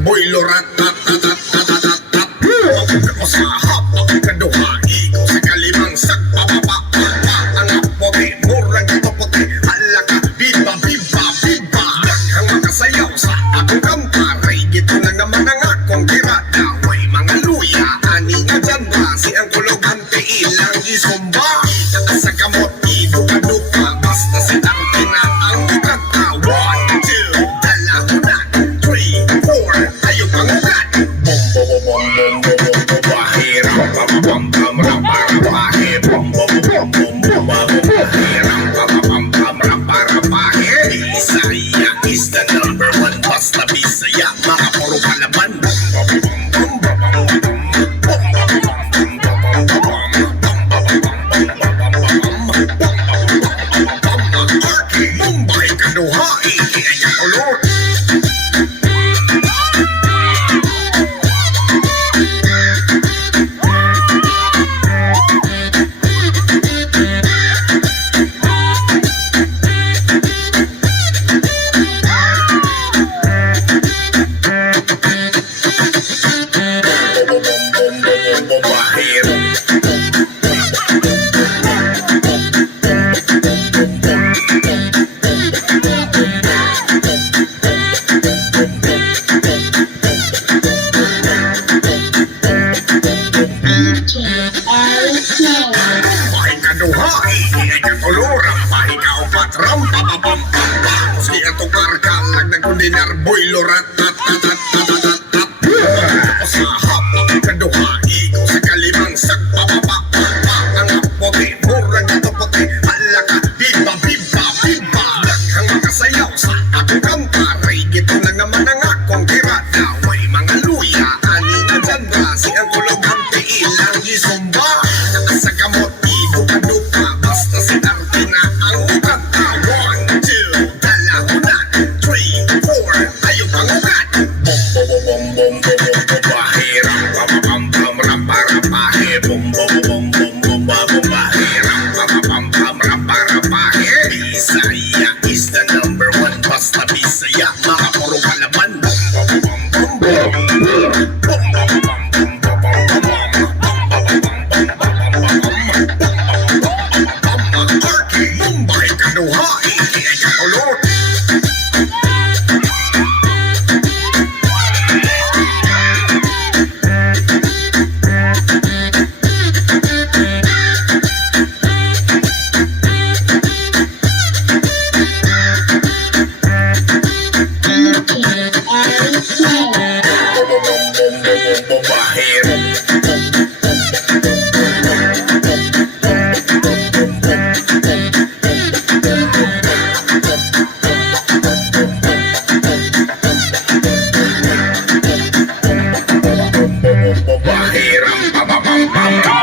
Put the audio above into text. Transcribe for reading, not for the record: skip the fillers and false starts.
Boy lorat tat tat tat tat tat tat ako sa hap kaduha iko sa kalimang sagpapapa ang apote murag apote halaka biba biba biba daghang makasayaw sa akong kamparay gito na naman ang akong tirada way mga luya ani nga dyan ba si ang kulogante ilang isumba sa kamot iduka-duka basta si arte na ang kanta 1, 2 dalahuna 3, 4 ayaw pang ugat bom bom bom bom bom bom bom bahira pam pam pam ram para bahe bom bom bom bom bom bom bahira pam pam pam ram para bahe Bisaya is the number 1 basta Bisaya mga puro palaman bom bom bom bom bom Mumbai kaduha ikiyay kolor boy lorat tat tat tat tat tat tat ako sa hap kaduha iko sa kalimang sagpapapa ang apote murag apote halaka biba biba biba daghang makasayaw sa akong kamparay gito na naman ang akong tirada way mga luya ani nga dyan ba si ang kulogante ilang isumba sa kamot iduka-duka basta si arte na ang kanta 1, 2 dalahuna 3, 4 ayaw pang ugat bom bom bom bom bom bom bahira pam pam pam ram para bahe bom bom bom bom bom bom bahira pam pam pam ram para bahe Bisaya is the number 1 basta Bisaya mga puro palaman bom bom bom bom bom Mumbai kaduha ikiyay kolor Bahirang pam pam pam